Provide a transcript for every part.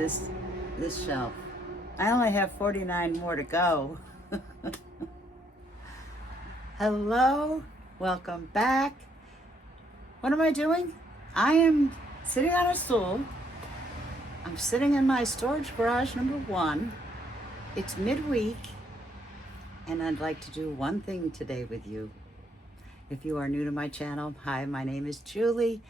this shelf. I only have 49 more to go. Hello, welcome back. What am I doing? I am sitting on a stool. I'm sitting in my storage garage number 1. It's midweek, and I'd like to do one thing today with you. If you are new to my channel, hi, my name is Julie.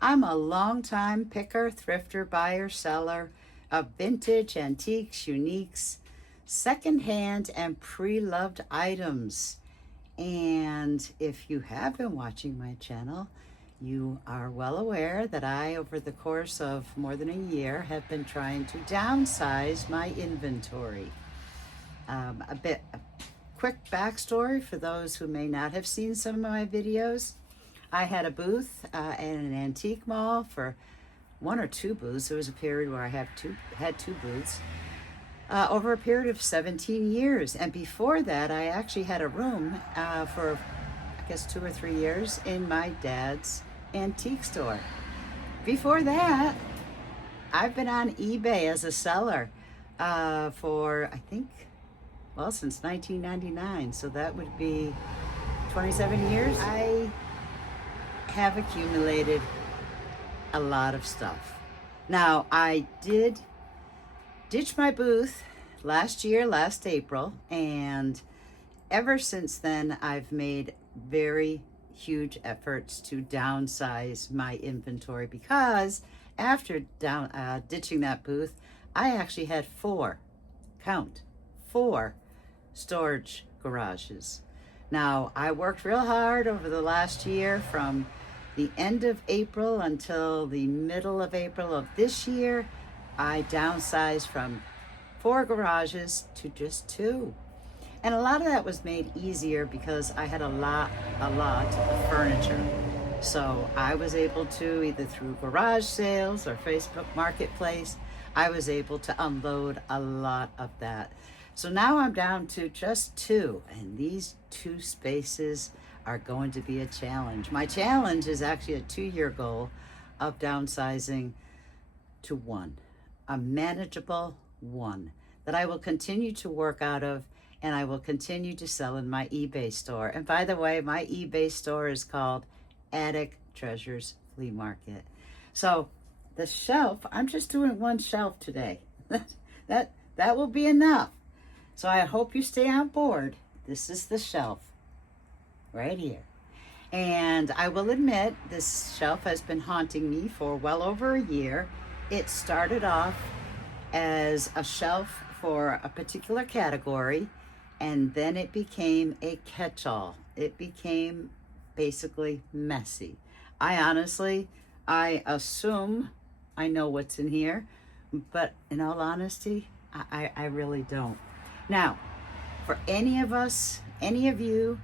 I'm a longtime picker, thrifter, buyer, seller of vintage, antiques, uniques, secondhand, and pre-loved items. And if you have been watching my channel, you are well aware that I, over the course of more than a year, have been trying to downsize my inventory. A quick backstory for those who may not have seen some of my videos. I had a booth in an antique mall for 1 or 2 booths. There was a period where I had two booths over a period of 17 years. And before that, I actually had a room for, I guess, 2 or 3 years in my dad's antique store. Before that, I've been on eBay as a seller for, I think, well, since 1999. So that would be 27 years. I have accumulated a lot of stuff. Now, I did ditch my booth last April, and ever since then I've made very huge efforts to downsize my inventory, because after ditching that booth, I actually had 4 storage garages. Now, I worked real hard over the last year from the end of April until the middle of April of this year. I downsized from 4 garages to just 2. And a lot of that was made easier because I had a lot of furniture. So I was able to, either through garage sales or Facebook Marketplace, I was able to unload a lot of that. So now I'm down to just 2, and these 2 spaces are going to be a challenge. My challenge is actually a 2-year goal of downsizing to 1, a manageable 1 that I will continue to work out of, and I will continue to sell in my eBay store. And by the way, my eBay store is called ATTIC Treasures Flea Market. So the shelf, I'm just doing 1 shelf today. that will be enough. So I hope you stay on board. This is the shelf right here. And I will admit, this shelf has been haunting me for well over a year. It started off as a shelf for a particular category, and then it became a catch-all. It became basically messy. I assume I know what's in here, but in all honesty, I really don't. Now, for any of you,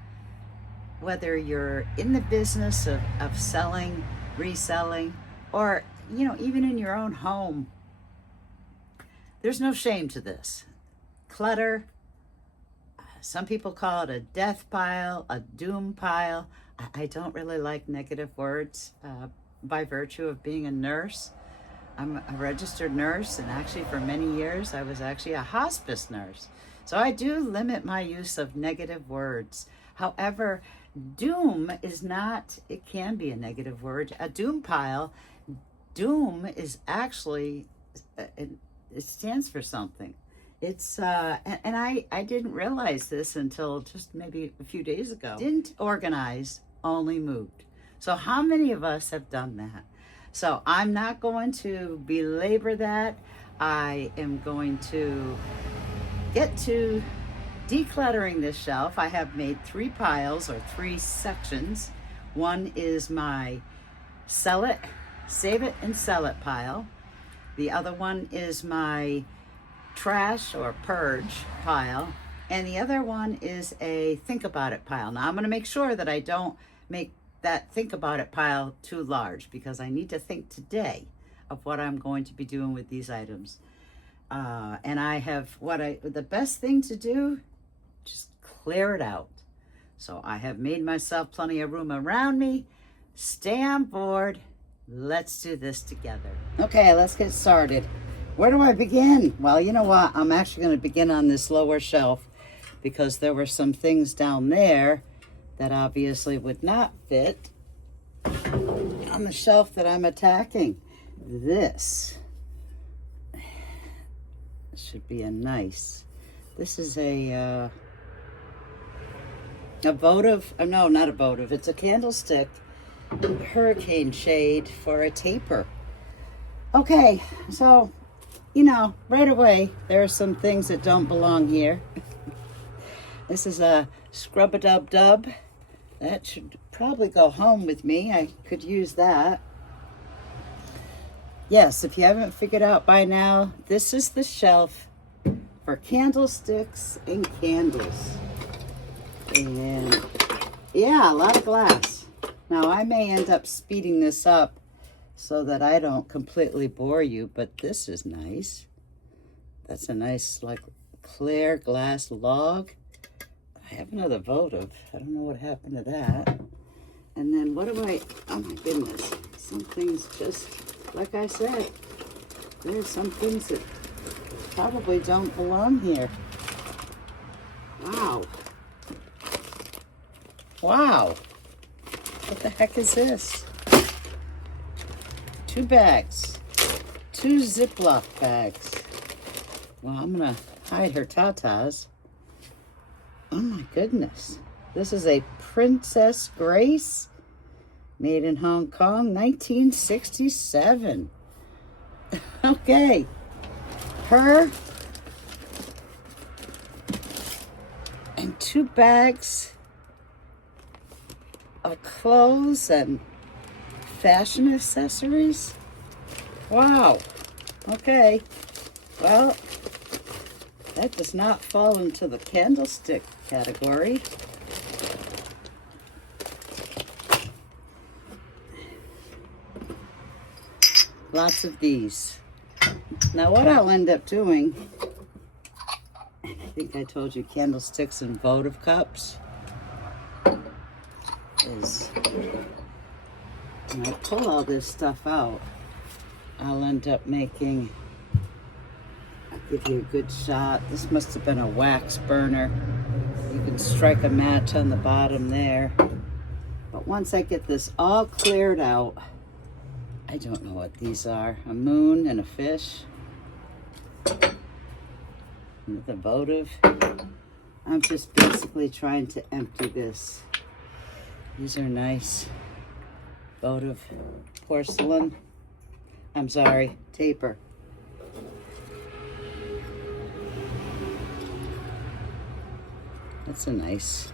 whether you're in the business of selling, reselling, or, even in your own home, there's no shame to this. Clutter, some people call it a death pile, a doom pile. I don't really like negative words by virtue of being a nurse. I'm a registered nurse, and actually for many years I was actually a hospice nurse. So I do limit my use of negative words. However, doom is not, it can be a negative word. A doom pile, doom is actually, it stands for something. It's, and I didn't realize this until just maybe a few days ago. Didn't organize, only moved. So how many of us have done that? So I'm not going to belabor that. I am going to get to decluttering this shelf. I have made 3 piles, or 3 sections. One is my sell it, save it, and sell it pile. The other one is my trash or purge pile. And the other one is a think about it pile. Now I'm going to make sure that I don't make that think about it pile too large, because I need to think today of what I'm going to be doing with these items. And I have the best thing to do, just clear it out. So I have made myself plenty of room around me. Stay on board. Let's do this together. Okay, let's get started. Where do I begin? Well, you know what? I'm actually going to begin on this lower shelf because there were some things down there that obviously would not fit on the shelf that I'm attacking. This should be a nice, this is a votive, no, not a votive, it's a candlestick hurricane shade for a taper. Okay, so, you know, right away, there are some things that don't belong here. This is a scrub-a-dub-dub. That should probably go home with me. I could use that. Yes, if you haven't figured out by now, this is the shelf for candlesticks and candles. And yeah, a lot of glass. Now I may end up speeding this up so that I don't completely bore you, but this is nice. That's a nice like clear glass log. I have another votive. I don't know what happened to that. And then what do I, oh my goodness, some things just, like I said, there's some things that probably don't belong here. Wow. Wow. What the heck is this? 2 bags. 2 Ziploc bags. Well, I'm going to hide her tatas. Oh my goodness. This is a Princess Grace made in Hong Kong, 1967. Okay. Her and 2 bags of clothes and fashion accessories. Wow. Okay. Well, that does not fall into the candlestick category. Lots of these. Now what I'll end up doing, I think I told you candlesticks and votive cups, is when I pull all this stuff out, I'll end up making, I'll give you a good shot. This must have been a wax burner. You can strike a match on the bottom there. But once I get this all cleared out, I don't know what these are. A moon and a fish. Another votive. I'm just basically trying to empty this. These are nice votive porcelain. I'm sorry, taper. That's a nice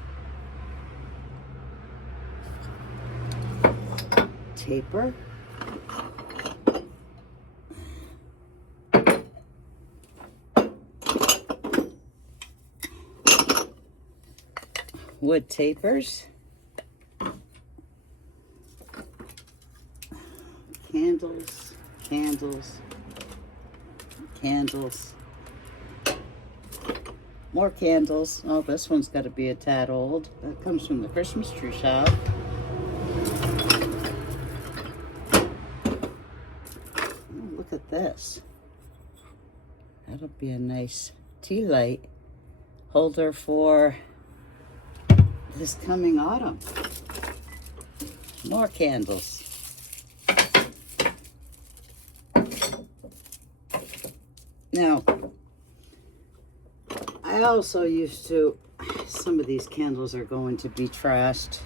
taper. Wood tapers. Candles, candles, candles. More candles. Oh, this one's got to be a tad old. That comes from the Christmas tree shop. Oh, look at this. That'll be a nice tea light holder for this coming autumn. More candles. Now, I also used to, some of these candles are going to be trashed.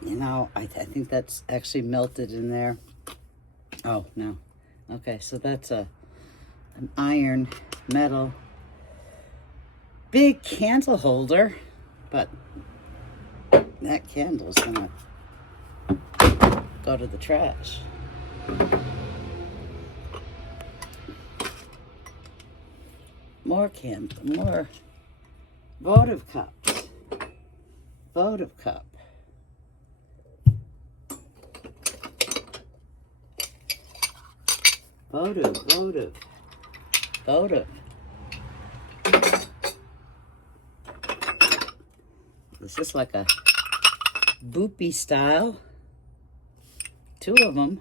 You know, I think that's actually melted in there. Oh, no. Okay, so that's an iron metal big candle holder, but that candle's gonna go to the trash. More candle, more votive cups. Votive cup. Votive, votive, votive. This is like a boopy style. 2 of them.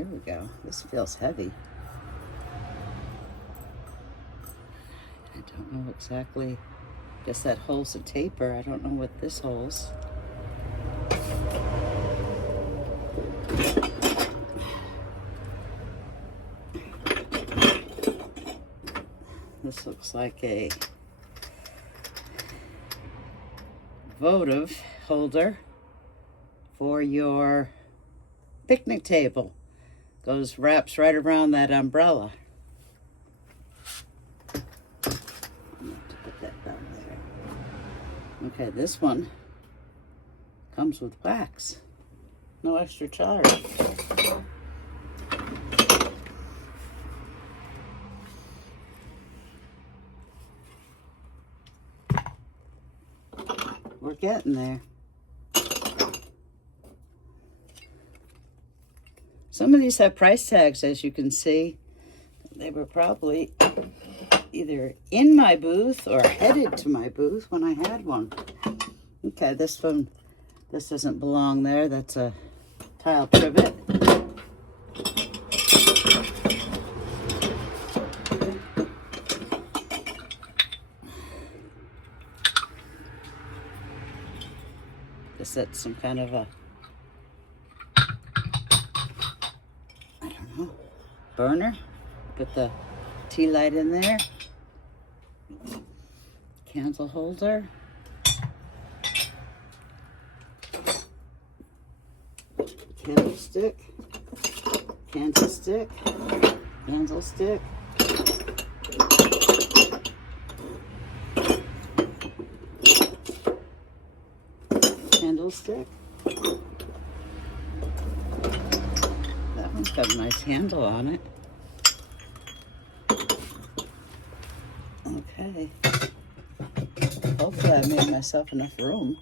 here we go. This feels heavy. I don't know exactly. Guess that holds a taper. I don't know what this holds. This looks like a votive holder for your picnic table. Wraps right around that umbrella. I'm going to have to put that down there. Okay, this one comes with wax. No extra charge. We're getting there. Some of these have price tags, as you can see. They were probably either in my booth or headed to my booth when I had one. Okay, this doesn't belong there. That's a tile privet. Guess that's some kind of a, I don't know, burner. Put the tea light in there. Candle holder. Candlestick. Candlestick. Candlestick. Candlestick. That one's got a nice handle on it. Okay. Hopefully I made myself enough room.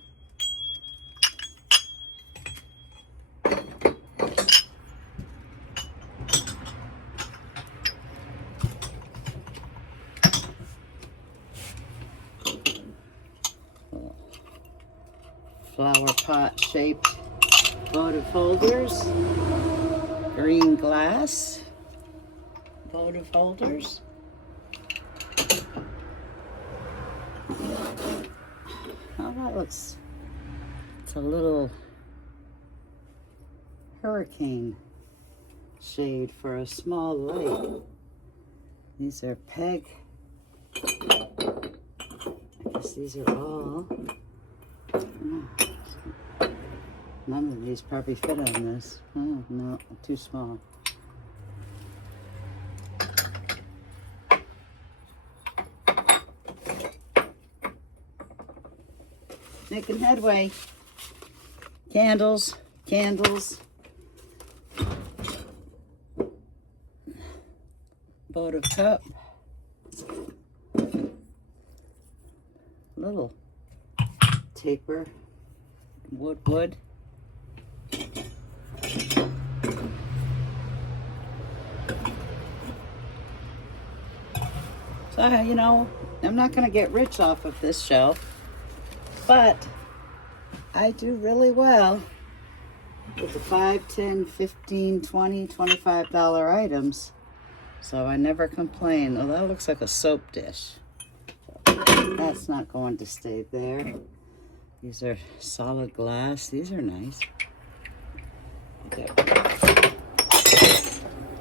Flower pot shaped votive holders. Green glass votive holders. Oh, that looks, it's a little hurricane shade for a small lake. These are peg. I guess these are all. None of these probably fit on this. Oh, no, too small. Making headway. Candles, candles. Votive cup. Little taper. Wood. So, you know, I'm not going to get rich off of this shelf, but I do really well with the $5, $10, $15, $20, $25 items. So I never complain. Oh, that looks like a soap dish. That's not going to stay there. These are solid glass. These are nice.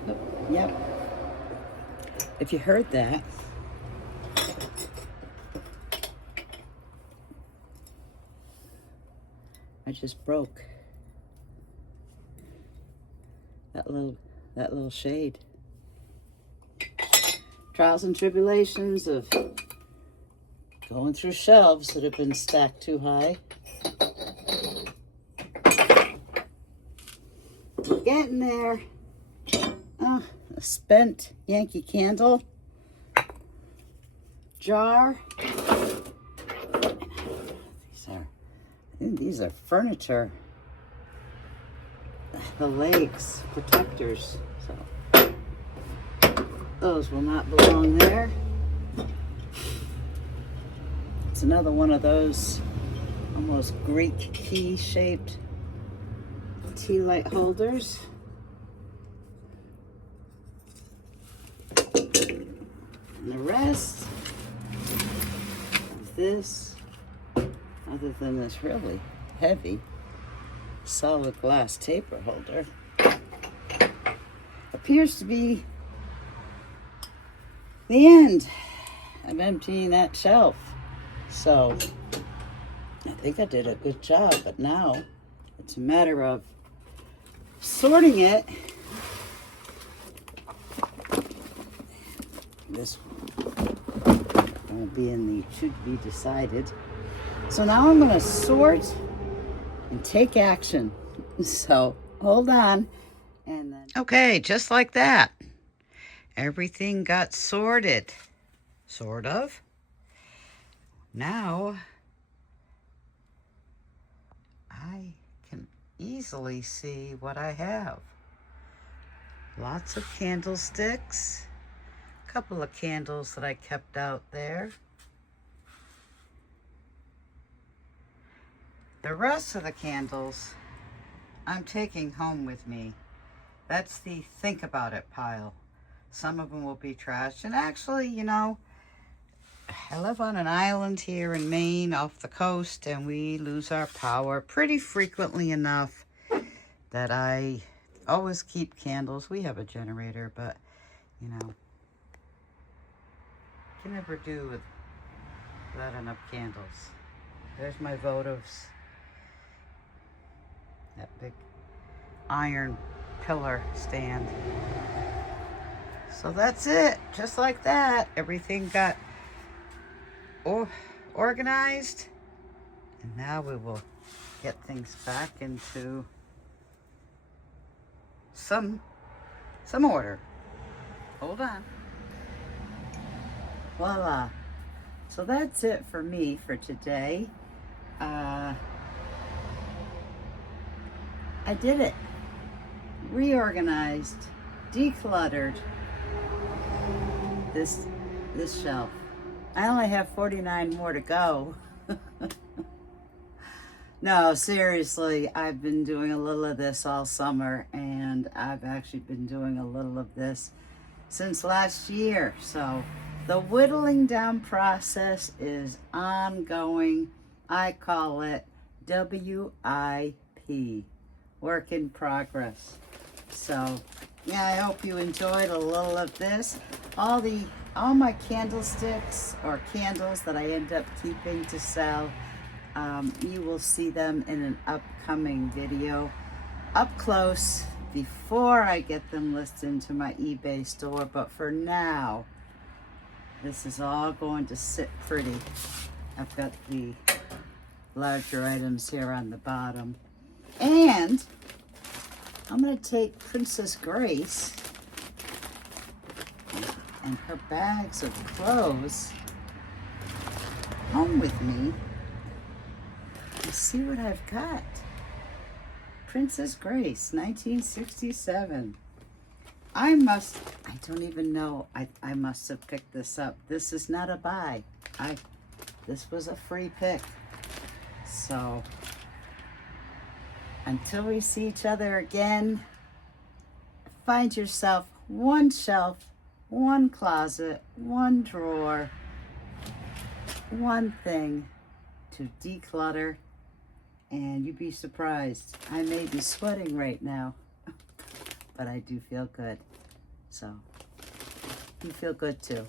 Oh, yep. If you heard that, I just broke that little shade. Trials and tribulations of going through shelves that have been stacked too high. We're getting there. Oh, a spent Yankee Candle jar. I think these are furniture. The legs protectors. So those will not belong there. It's another one of those almost Greek key shaped tea light holders. And the rest of this, other than this really heavy solid glass taper holder, appears to be the end of emptying that shelf. So I think I did a good job, but now it's a matter of sorting it. This won't be in the to be decided. So now I'm going to sort and take action. So hold on. And then okay, just like that. Everything got sorted. Sort of. Now I can easily see what I have. Lots of candlesticks. A couple of candles that I kept out there. The rest of the candles I'm taking home with me. That's the think about it pile. Some of them will be trashed. And actually, you know, I live on an island here in Maine off the coast, and we lose our power pretty frequently enough that I always keep candles. We have a generator, but, you know, can never do without enough candles. There's my votives. That big iron pillar stand. So that's it. Just like that, everything got organized. And now we will get things back into some order. Hold on. Voila. So that's it for me for today. I did it. Reorganized, decluttered this shelf. I only have 49 more to go. No, seriously, I've been doing a little of this all summer, and I've actually been doing a little of this since last year. So the whittling down process is ongoing. I call it WIP, work in progress. So yeah, I hope you enjoyed a little of this. All my candlesticks or candles that I end up keeping to sell, you will see them in an upcoming video up close before I get them listed into my eBay store. But for now, this is all going to sit pretty. I've got the larger items here on the bottom. And I'm going to take Princess Grace and her bags of clothes home with me and see what I've got. Princess Grace, 1967. I don't even know, I must have picked this up. This is not a buy. This was a free pick. So until we see each other again, find yourself one shelf, one closet, one drawer, one thing to declutter, and you'd be surprised. I may be sweating right now, but I do feel good. So you feel good too.